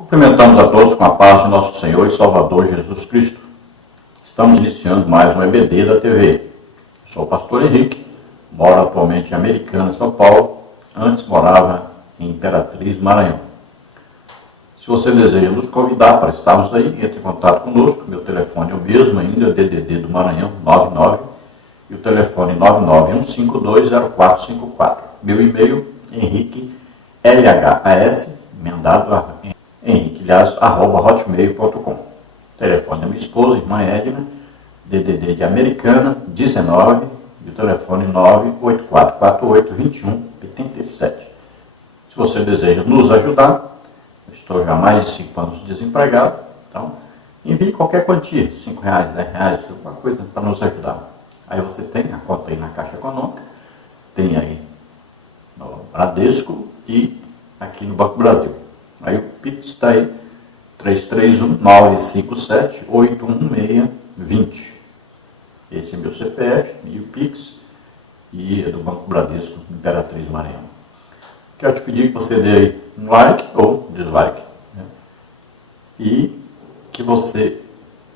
Cumprimentamos a todos com a paz de nosso Senhor e Salvador Jesus Cristo. Estamos iniciando mais um EBD da TV. Sou o pastor Henrique, moro atualmente em Americana, São Paulo. Antes morava em Imperatriz, Maranhão. Se você deseja nos convidar para estarmos aí, entre em contato conosco. Meu telefone é o mesmo ainda, DDD do Maranhão, 99, e o telefone 991520454. Meu e-mail, Henrique, LHAS, emendado henriquelhas@hotmail.com. Telefone da minha esposa, irmã Edna, DDD de Americana, 19, e o telefone 98448-2187. Se você deseja nos ajudar, eu estou já há mais de 5 anos desempregado, então envie qualquer quantia, R$5, R$10, alguma coisa para nos ajudar. Aí você tem a conta aí na Caixa Econômica, tem aí no Bradesco e aqui no Banco Brasil. Aí o Pix está aí, 331-957-816-20. Esse é meu CPF e o Pix, e é do Banco Bradesco, Imperatriz Maranhão. Quero te pedir que você dê aí um like ou dislike, né? E que você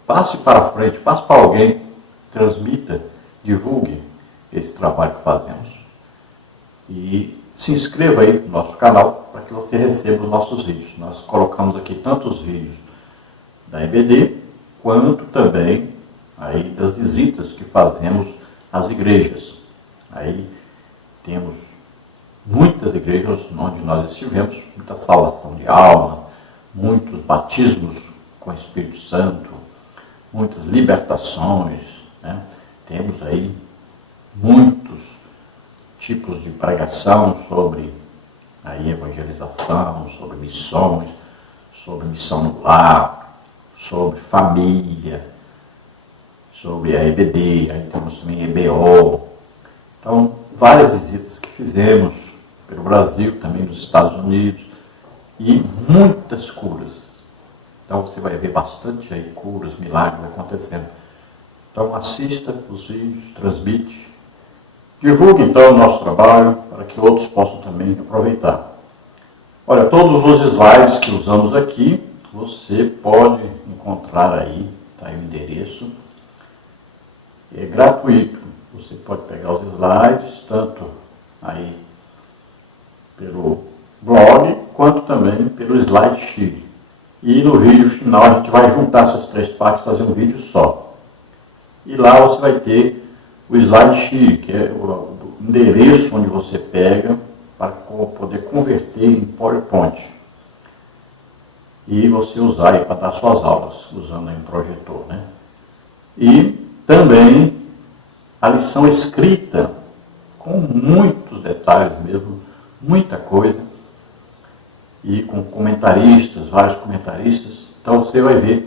passe para frente, passe para alguém, transmita, divulgue esse trabalho que fazemos. E se inscreva aí no nosso canal para que você receba os nossos vídeos. Nós colocamos aqui tanto os vídeos da EBD, quanto também aí das visitas que fazemos às igrejas. Aí temos muitas igrejas onde nós estivemos, muita salvação de almas, muitos batismos com o Espírito Santo, muitas libertações, né? Temos aí muitos tipos de pregação sobre a evangelização, sobre missões, sobre missão no lar, sobre família, sobre a EBD, aí temos também EBO. Então, várias visitas que fizemos pelo Brasil, também nos Estados Unidos, e muitas curas. Então você vai ver bastante aí curas, milagres acontecendo. Então assista os vídeos, transmite. Divulgue então o nosso trabalho para que outros possam também aproveitar. Olha, todos os slides que usamos aqui, você pode encontrar aí, está aí o endereço. É gratuito. Você pode pegar os slides, tanto aí pelo blog, quanto também pelo SlideShare. E no vídeo final a gente vai juntar essas 3 partes e fazer um vídeo só. E lá você vai ter o SlideShare, que é o endereço onde você pega para poder converter em PowerPoint. E você usar aí para dar suas aulas, usando aí um projetor, né? E também a lição escrita, com muitos detalhes mesmo, muita coisa, e com comentaristas, vários comentaristas. Então você vai ver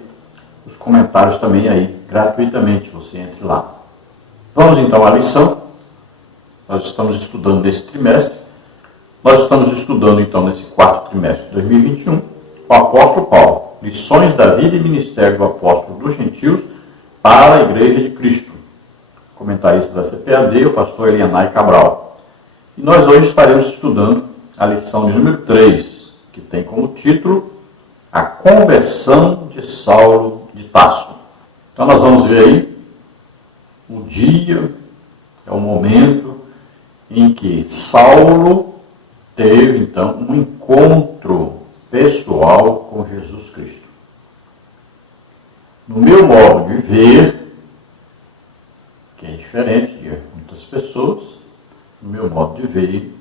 os comentários também aí, gratuitamente, você entre lá. Vamos então à lição. Nós estamos estudando nesse trimestre. Nós estamos estudando então nesse 4º trimestre de 2021, o apóstolo Paulo, lições da vida e ministério do apóstolo dos gentios para a Igreja de Cristo. Comentarista da CPAD, o pastor Elianai Cabral. E nós hoje estaremos estudando a lição de número 3, que tem como título A Conversão de Saulo de Tarso. Então nós vamos ver aí o dia, é o momento em que Saulo teve então um encontro pessoal com Jesus Cristo. No meu modo de ver, que é diferente de muitas pessoas, no meu modo de ver,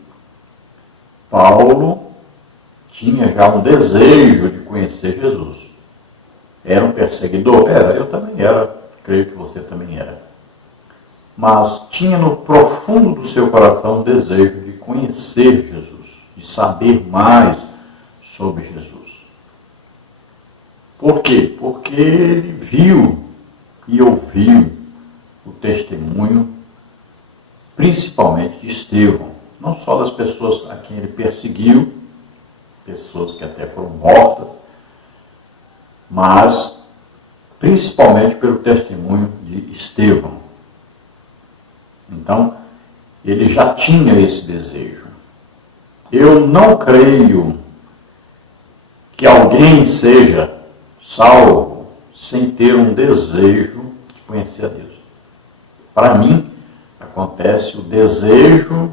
Paulo tinha já um desejo de conhecer Jesus. Era um perseguidor? Era, eu também era, creio que você também era. Mas tinha no profundo do seu coração o desejo de conhecer Jesus, de saber mais sobre Jesus. Por quê? Porque ele viu e ouviu o testemunho, principalmente de Estevão, não só das pessoas a quem ele perseguiu, pessoas que até foram mortas, mas principalmente pelo testemunho de Estevão. Então, ele já tinha esse desejo. Eu não creio que alguém seja salvo sem ter um desejo de conhecer a Deus. Para mim, acontece o desejo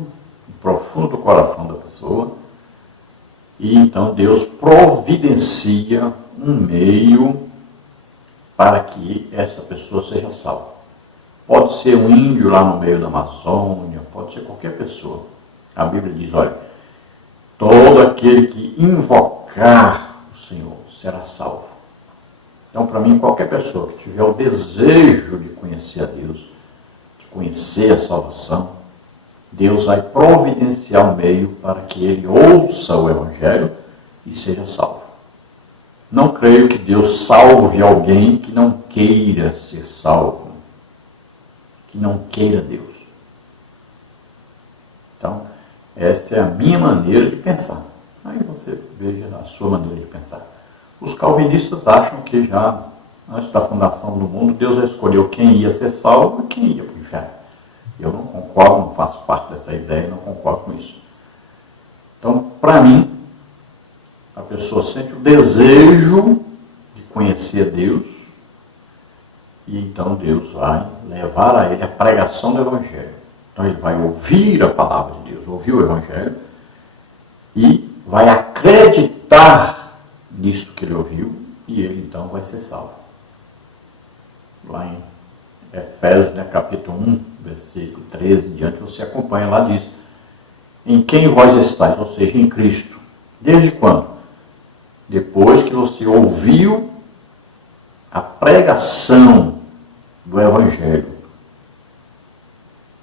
profundo do coração da pessoa e então Deus providencia um meio para que essa pessoa seja salva. Pode ser um índio lá no meio da Amazônia, pode ser qualquer pessoa. A Bíblia diz, olha, todo aquele que invocar o Senhor será salvo. Então, para mim, qualquer pessoa que tiver o desejo de conhecer a Deus, de conhecer a salvação, Deus vai providenciar um meio para que ele ouça o Evangelho e seja salvo. Não creio que Deus salve alguém que não queira ser salvo, que não queira Deus. Então, essa é a minha maneira de pensar. Aí você veja a sua maneira de pensar. Os calvinistas acham que já, antes da fundação do mundo, Deus já escolheu quem ia ser salvo e quem ia para o inferno. Eu não concordo, não faço parte dessa ideia, não concordo com isso. Então, para mim, a pessoa sente o desejo de conhecer Deus e então Deus vai levar a ele a pregação do Evangelho. Então ele vai ouvir a palavra de Deus, ouvir o Evangelho e vai acreditar nisto que ele ouviu e ele então vai ser salvo. Lá em Efésios, capítulo 1, versículo 13 em diante, você acompanha lá, diz: em quem vós estáis, ou seja, em Cristo. Desde quando? Depois que você ouviu a pregação do Evangelho.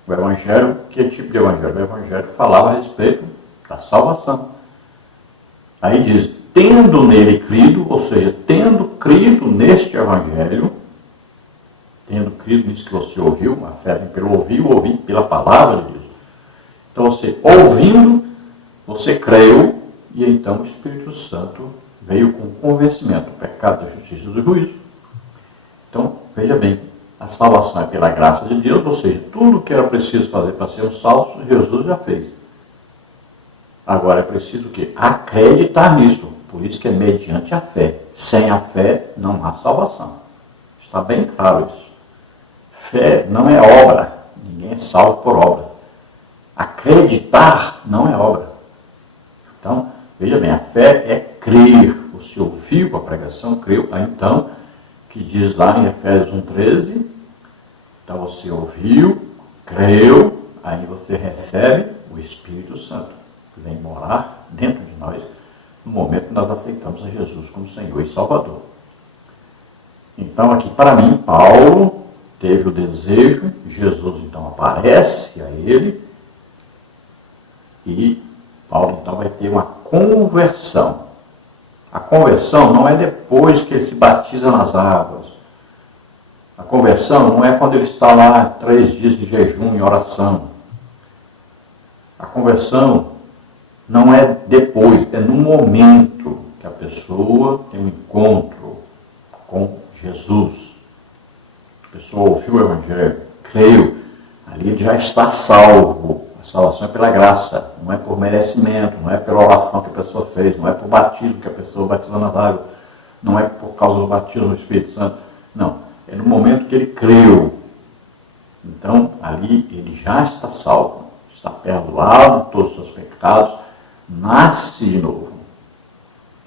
O Evangelho, que tipo de Evangelho? O Evangelho falava a respeito da salvação. Aí diz, tendo nele crido, ou seja, tendo crido neste Evangelho, tendo crido nisso que você ouviu, a fé vem pelo ouvir pela palavra de Deus. Então você ouvindo, você creu, e então o Espírito Santo veio com convencimento do pecado, da justiça e do juízo. Então, veja bem, a salvação é pela graça de Deus, ou seja, tudo o que era preciso fazer para sermos salvos, Jesus já fez. Agora é preciso o quê? Acreditar nisso. Por isso que é mediante a fé. Sem a fé não há salvação. Está bem claro isso. Fé não é obra. Ninguém é salvo por obras. Acreditar não é obra. Então, veja bem, a fé é crer. Você ouviu a pregação, creu. Aí então, que diz lá em Efésios 1,13, então você ouviu, creu, aí você recebe o Espírito Santo, que vem morar dentro de nós, no momento que nós aceitamos a Jesus como Senhor e Salvador. Então aqui, para mim, Paulo teve o desejo, Jesus então aparece a ele, e Paulo então vai ter uma conversão. A conversão não é depois que ele se batiza nas águas. A conversão não é quando ele está lá 3 dias de jejum e oração. A conversão não é depois, é no momento que a pessoa tem um encontro com Jesus. A pessoa ouviu o Evangelho, creu, ali ele já está salvo. A salvação é pela graça, não é por merecimento, não é pela oração que a pessoa fez, não é por batismo que a pessoa batizou nas águas, não é por causa do batismo do Espírito Santo. Não, é no momento que ele creu. Então, ali ele já está salvo, está perdoado de todos os seus pecados, nasce de novo.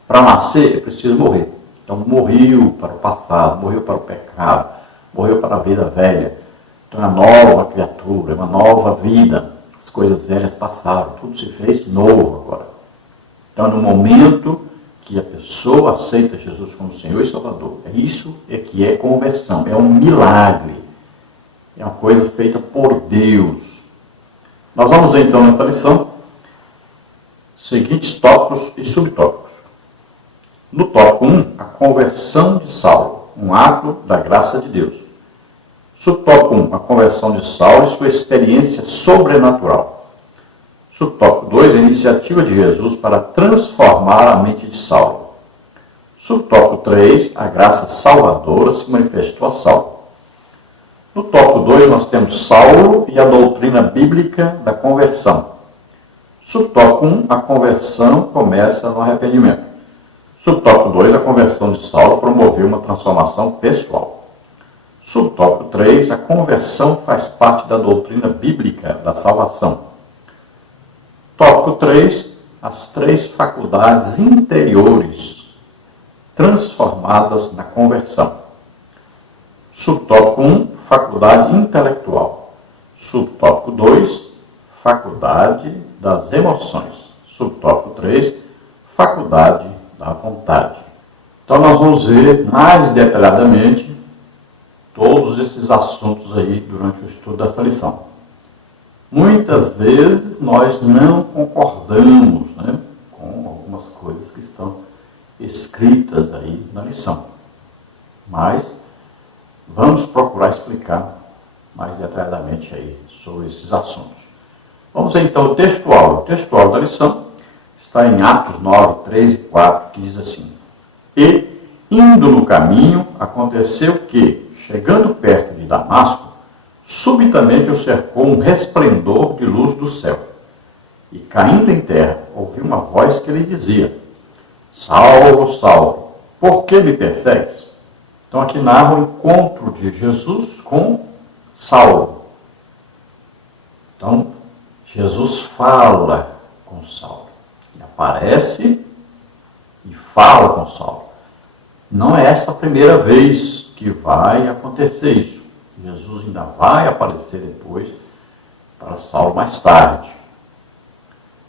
Para nascer é preciso morrer. Então, morreu para o passado, morreu para o pecado, morreu para a vida velha. Então, é uma nova criatura, é uma nova vida. As coisas velhas passaram, tudo se fez novo agora. Então, no momento que a pessoa aceita Jesus como Senhor e Salvador, isso é que é conversão, é um milagre, é uma coisa feita por Deus. Nós vamos ver então nesta lição seguintes tópicos e subtópicos. No tópico 1, a conversão de Saulo, um ato da graça de Deus. Subtópico 1, a conversão de Saulo e sua experiência sobrenatural. Subtópico 2, a iniciativa de Jesus para transformar a mente de Saulo. Subtópico 3, a graça salvadora se manifestou a Saulo. No tópico 2, nós temos Saulo e a doutrina bíblica da conversão. Subtópico 1, a conversão começa no arrependimento. Subtópico 2, a conversão de Saulo promoveu uma transformação pessoal. Subtópico 3, a conversão faz parte da doutrina bíblica da salvação. Tópico 3, as 3 faculdades interiores transformadas na conversão. Subtópico 1, faculdade intelectual. Subtópico 2, faculdade das emoções. Subtópico 3, faculdade da vontade. Então nós vamos ver mais detalhadamente todos esses assuntos aí durante o estudo dessa lição. Muitas vezes nós não concordamos, né, com algumas coisas que estão escritas aí na lição. Mas vamos procurar explicar mais detalhadamente aí sobre esses assuntos. Vamos ver então o textual. O textual da lição está em Atos 9, 3 e 4, que diz assim: E, indo no caminho, aconteceu que, chegando perto de Damasco, subitamente o cercou um resplendor de luz do céu. E, caindo em terra, ouviu uma voz que lhe dizia: Saulo, Saulo, por que me persegues? Então aqui narra o encontro de Jesus com Saulo. Então, Jesus fala com Saulo. Ele aparece e fala com Saulo. Não é essa a primeira vez que vai acontecer isso. Jesus ainda vai aparecer depois para Saulo mais tarde.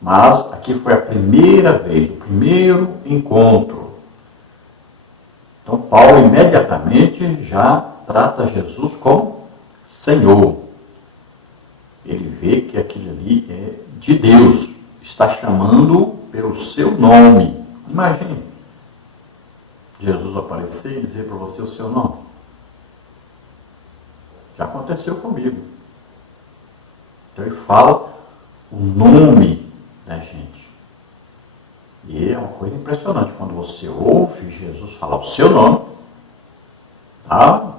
Mas aqui foi a primeira vez, o primeiro encontro. Então Paulo imediatamente já trata Jesus como Senhor. Ele vê que aquilo ali é de Deus, está chamando pelo seu nome. Imagine Jesus aparecer e dizer para você o seu nome. Já aconteceu comigo. Então ele fala o nome da gente. E é uma coisa impressionante. Quando você ouve Jesus falar o seu nome, dá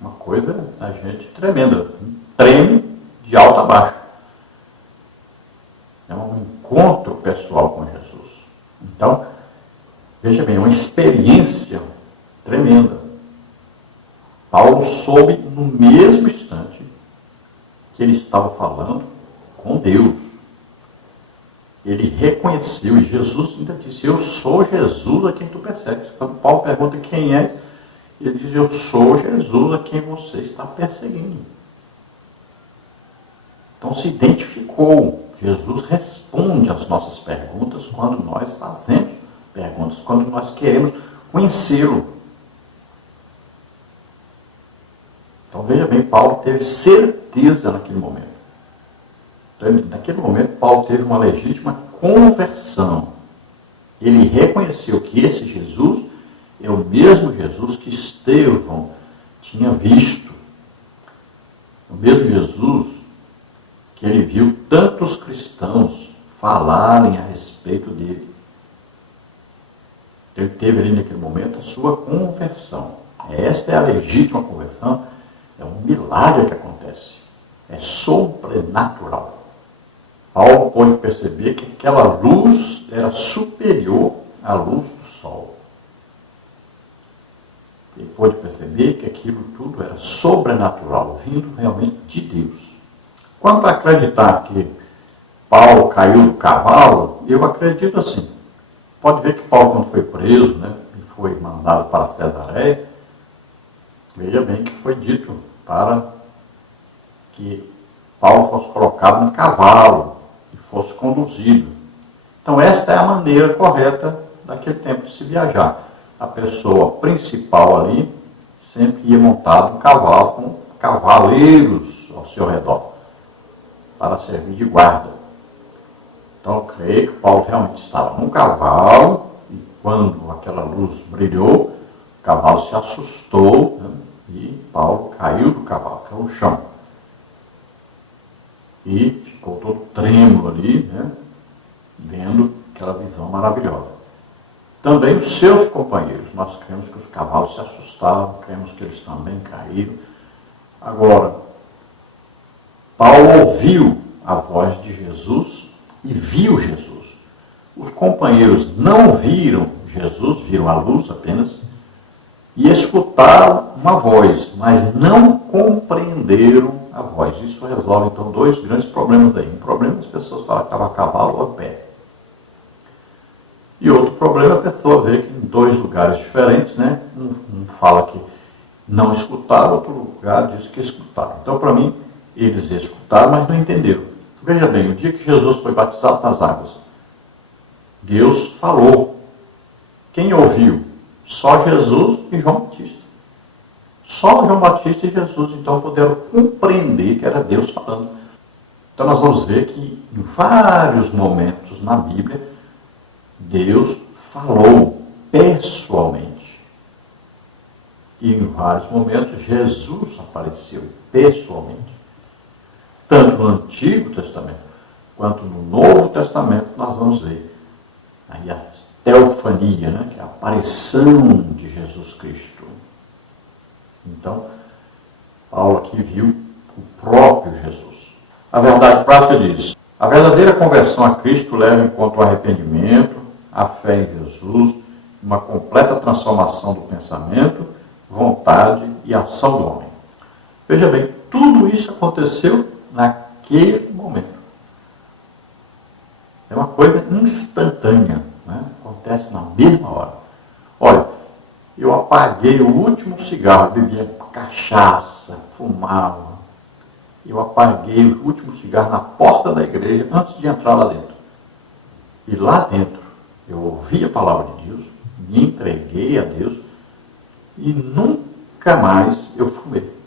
uma coisa da gente tremenda. Treme de alto a baixo. É um encontro pessoal com Jesus. Então, veja bem, é uma experiência tremenda. Paulo soube no mesmo instante que ele estava falando com Deus. Ele reconheceu, e Jesus ainda disse: Eu sou Jesus a quem tu persegues. Quando Paulo pergunta quem é, ele diz: Eu sou Jesus a quem você está perseguindo. Então se identificou. Jesus responde às nossas perguntas quando nós fazemos perguntas, quando nós queremos conhecê-lo. Então veja bem, Paulo teve certeza naquele momento. Então, naquele momento, Paulo teve uma legítima conversão. Ele reconheceu que esse Jesus é o mesmo Jesus que Estevão tinha visto. O mesmo Jesus que ele viu tantos cristãos falarem a respeito dele. Ele teve ali naquele momento a sua conversão. Esta é a legítima conversão, é um milagre que acontece. É sobrenatural. Paulo pôde perceber que aquela luz era superior à luz do sol. Ele pôde perceber que aquilo tudo era sobrenatural, vindo realmente de Deus. Quanto a acreditar que Paulo caiu do cavalo, eu acredito assim. Pode ver que Paulo, quando foi preso, né, e foi mandado para Cesareia, veja bem que foi dito para que Paulo fosse colocado no cavalo e fosse conduzido. Então esta é a maneira correta daquele tempo de se viajar. A pessoa principal ali sempre ia montado no cavalo, com cavaleiros ao seu redor, para servir de guarda. Então eu creio que Paulo realmente estava num cavalo, e quando aquela luz brilhou, o cavalo se assustou, né, e Paulo caiu do cavalo, caiu no chão. E ficou todo trêmulo ali, né, vendo aquela visão maravilhosa. Também os seus companheiros, nós cremos que os cavalos se assustaram, cremos que eles também caíram. Agora, Paulo ouviu a voz de Jesus e viu Jesus. Os companheiros não viram Jesus, viram a luz apenas, e escutaram uma voz, mas não compreenderam a voz. Isso resolve, então, dois grandes problemas aí. Um problema, as pessoas falam que estava a cavalo ou a pé. E outro problema, a pessoa vê que em dois lugares diferentes, né? Um fala que não escutaram, outro lugar diz que escutaram. Então, para mim, eles escutaram, mas não entenderam. Veja bem, o dia que Jesus foi batizado nas águas, Deus falou. Quem ouviu? Só Jesus e João Batista. Só João Batista e Jesus, então, puderam compreender que era Deus falando. Então, nós vamos ver que em vários momentos na Bíblia, Deus falou pessoalmente. E em vários momentos, Jesus apareceu pessoalmente. Tanto no Antigo Testamento, quanto no Novo Testamento, nós vamos ver aí a teofania, né, que é a aparição de Jesus Cristo. Então, Paulo aqui viu o próprio Jesus. A verdade prática diz: a verdadeira conversão a Cristo leva em conta o arrependimento, a fé em Jesus, uma completa transformação do pensamento, vontade e ação do homem. Veja bem, tudo isso aconteceu naquele momento. É uma coisa instantânea, né? Acontece na mesma hora. Olha, eu apaguei o último cigarro, bebia cachaça, fumava. Eu apaguei o último cigarro na porta da igreja antes de entrar lá dentro. E lá dentro eu ouvi a palavra de Deus, me entreguei a Deus e nunca mais eu fumei.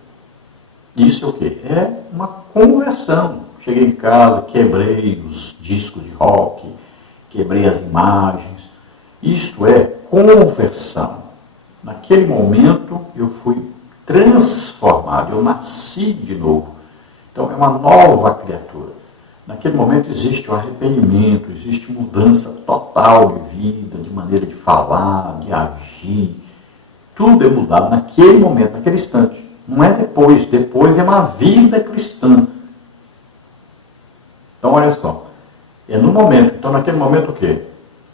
Isso é o quê? É uma conversão. Cheguei em casa, quebrei os discos de rock, quebrei as imagens. Isto é conversão. Naquele momento eu fui transformado, eu nasci de novo. Então é uma nova criatura. Naquele momento existe o arrependimento, existe mudança total de vida, de maneira de falar, de agir. Tudo é mudado naquele momento, naquele instante. Não é depois. Depois é uma vida cristã. Então, olha só. É no momento. Então, naquele momento o quê?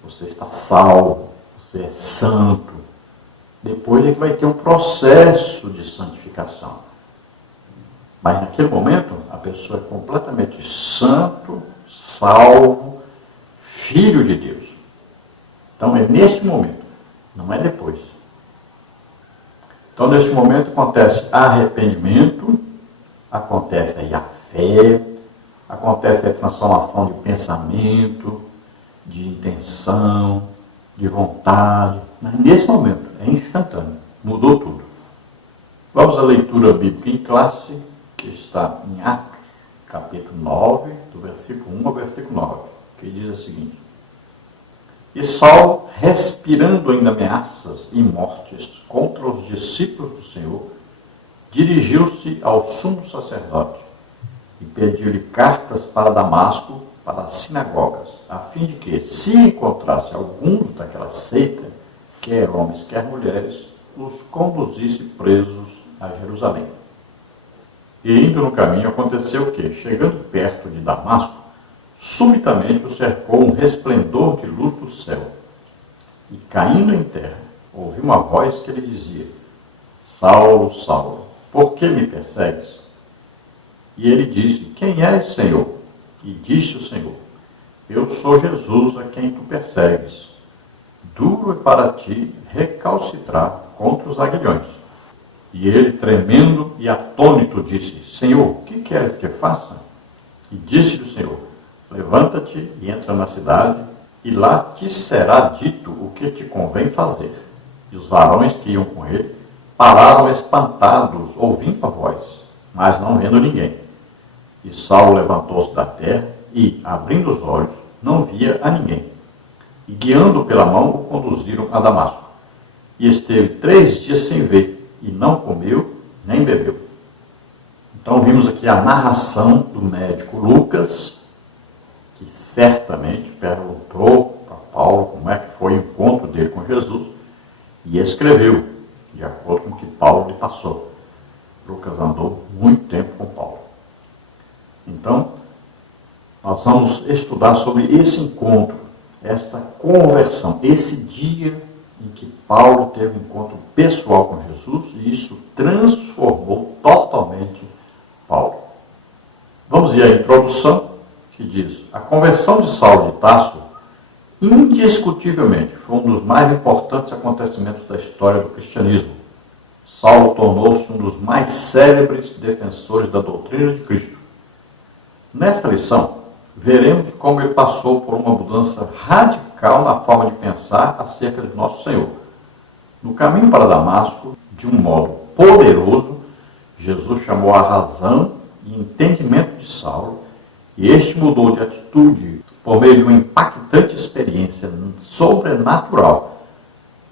Você está salvo. Você é santo. Depois é que vai ter um processo de santificação. Mas naquele momento, a pessoa é completamente santo, salvo, filho de Deus. Então, é neste momento. Não é depois. Então, neste momento, acontece arrependimento, acontece aí a fé, acontece a transformação de pensamento, de intenção, de vontade. Mas nesse momento, é instantâneo, mudou tudo. Vamos à leitura bíblica em classe, que está em Atos, capítulo 9, do versículo 1 ao versículo 9, que diz o seguinte: E Saulo, respirando ainda ameaças e mortes contra os discípulos do Senhor, dirigiu-se ao sumo sacerdote e pediu-lhe cartas para Damasco, para as sinagogas, a fim de que, se encontrasse alguns daquela seita, quer homens, quer mulheres, os conduzisse presos a Jerusalém. E indo no caminho, aconteceu que, chegando perto de Damasco, subitamente o cercou um resplendor de luz do céu. E caindo em terra, ouviu uma voz que lhe dizia: Saulo, Saulo, por que me persegues? E ele disse: Quem és, Senhor? E disse o Senhor: Eu sou Jesus a quem tu persegues. Duro é para ti recalcitrar contra os aguilhões. E ele, tremendo e atônito, disse: Senhor, o que queres que faça? E disse-lhe o Senhor: Levanta-te e entra na cidade, e lá te será dito o que te convém fazer. E os varões que iam com ele pararam espantados, ouvindo a voz, mas não vendo ninguém. E Saulo levantou-se da terra e, abrindo os olhos, não via a ninguém. E, guiando pela mão, o conduziram a Damasco. E esteve 3 dias sem ver, e não comeu nem bebeu. Então vimos aqui a narração do médico Lucas, que certamente perguntou para Paulo como é que foi o encontro dele com Jesus, e escreveu, de acordo com o que Paulo lhe passou. Lucas andou muito tempo com Paulo. Então, nós vamos estudar sobre esse encontro, esta conversão, esse dia em que Paulo teve um encontro pessoal com Jesus e isso transformou totalmente Paulo. Vamos ver a introdução, que diz: a conversão de Saulo de Tarso, indiscutivelmente, foi um dos mais importantes acontecimentos da história do cristianismo. Saulo tornou-se um dos mais célebres defensores da doutrina de Cristo. Nesta lição, veremos como ele passou por uma mudança radical na forma de pensar acerca de nosso Senhor. No caminho para Damasco, de um modo poderoso, Jesus chamou a razão e entendimento de Saulo, e este mudou de atitude por meio de uma impactante experiência sobrenatural.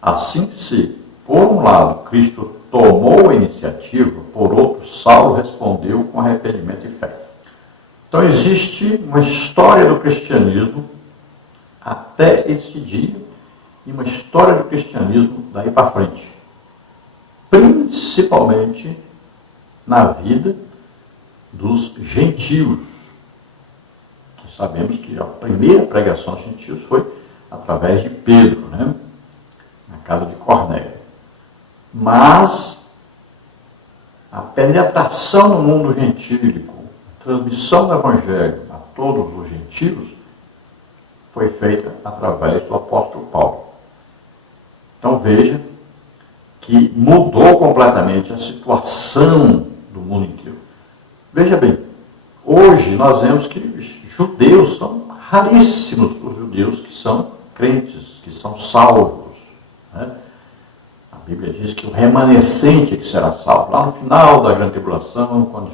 Assim, se, por um lado, Cristo tomou a iniciativa, por outro, Saulo respondeu com arrependimento e fé. Então, existe uma história do cristianismo até este dia e uma história do cristianismo daí para frente. Principalmente na vida dos gentios. Nós sabemos que a primeira pregação aos gentios foi através de Pedro, na casa de Cornélio. Mas a penetração no mundo gentílico, a transmissão do Evangelho a todos os gentios, foi feita através do apóstolo Paulo. Então veja que mudou completamente a situação do mundo inteiro. Veja bem, hoje nós vemos que judeus são raríssimos, os judeus que são crentes, que são salvos. A Bíblia diz que o remanescente é que será salvo. Lá no final da grande tribulação, quando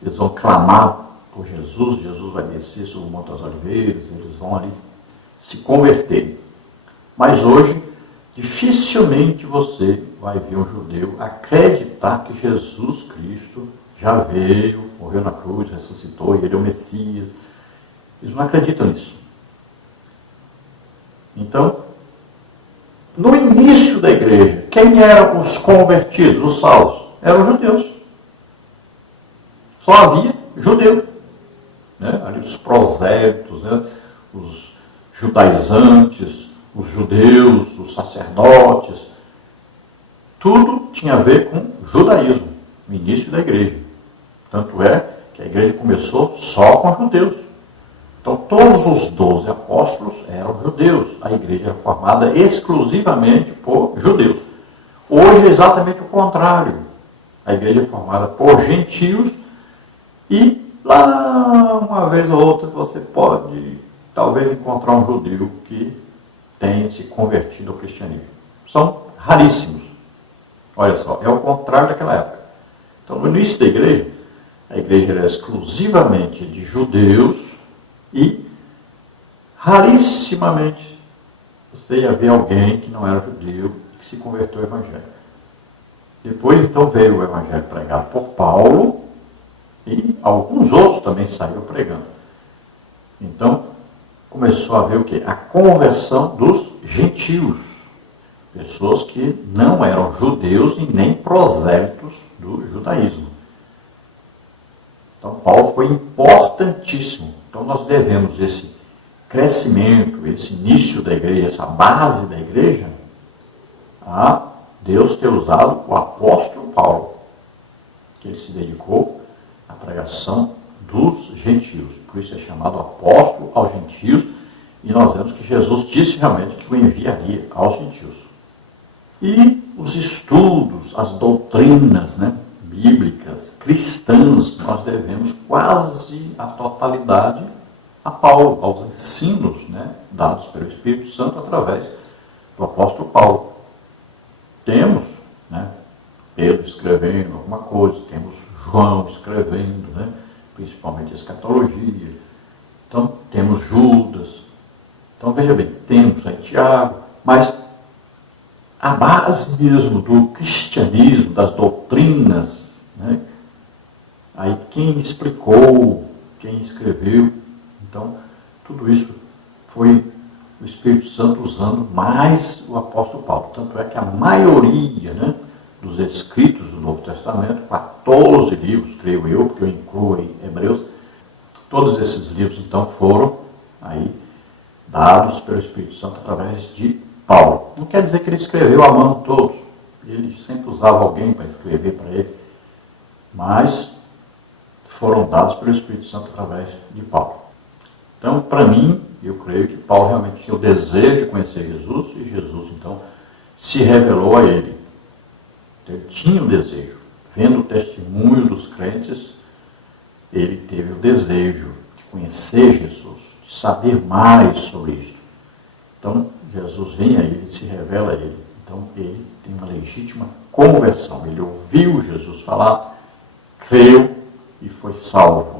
eles vão clamar por Jesus, Jesus vai descer sobre o Monte das Oliveiras, eles vão ali se converter. Mas hoje, dificilmente você vai ver um judeu acreditar que Jesus Cristo já veio, morreu na cruz, ressuscitou, e ele é o Messias. Eles não acreditam nisso. Então, no início da igreja, quem eram os convertidos, os salvos? Eram os judeus. Só havia judeu. Ali os prosélitos, os judaizantes, os judeus, os sacerdotes. Tudo tinha a ver com judaísmo, no início da igreja. Tanto é que a igreja começou só com judeus. Então, todos os 12 apóstolos eram judeus. A igreja era formada exclusivamente por judeus. Hoje é exatamente o contrário. A igreja é formada por gentios e lá, uma vez ou outra, você pode talvez encontrar um judeu que tenha se convertido ao cristianismo. São raríssimos. Olha só, é o contrário daquela época. Então, no início da igreja, a igreja era exclusivamente de judeus e rarissimamente você ia ver alguém que não era judeu que se converteu ao evangelho. Depois, então, veio o evangelho pregado por Paulo e alguns outros também saíram pregando. Então, começou a haver o quê? A conversão dos gentios. Pessoas que não eram judeus e nem prosélitos do judaísmo. Então, Paulo foi importantíssimo. Então, nós devemos esse crescimento, esse início da igreja, essa base da igreja, a Deus ter usado o apóstolo Paulo, que ele se dedicou à pregação dos gentios. Por isso é chamado apóstolo aos gentios, e nós vemos que Jesus disse realmente que o enviaria aos gentios. E os estudos, as doutrinas bíblicas, cristãs, nós devemos quase a totalidade a Paulo, aos ensinos dados pelo Espírito Santo através do apóstolo Paulo. Temos Pedro escrevendo alguma coisa, temos João escrevendo, principalmente a escatologia. Então, temos Judas. Então, veja bem, temos aí Tiago, mas a base mesmo do cristianismo, das doutrinas, aí quem explicou, quem escreveu, então, tudo isso foi o Espírito Santo usando mais o apóstolo Paulo. Tanto é que a maioria dos escritos do Novo Testamento, 14 livros, creio eu, porque eu incluo aí Hebreus, todos esses livros, então, foram aí dados pelo Espírito Santo através de Paulo. Não quer dizer que ele escreveu a mão todos. Ele sempre usava alguém para escrever para ele. Mas foram dados pelo Espírito Santo através de Paulo. Então, para mim, eu creio que Paulo realmente tinha o desejo de conhecer Jesus e Jesus, então, se revelou a ele. Ele tinha o desejo. Vendo o testemunho dos crentes, ele teve o desejo de conhecer Jesus, de saber mais sobre isso. Então, Jesus vem a ele, se revela a ele. Então, ele tem uma legítima conversão. Ele ouviu Jesus falar, creu e foi salvo.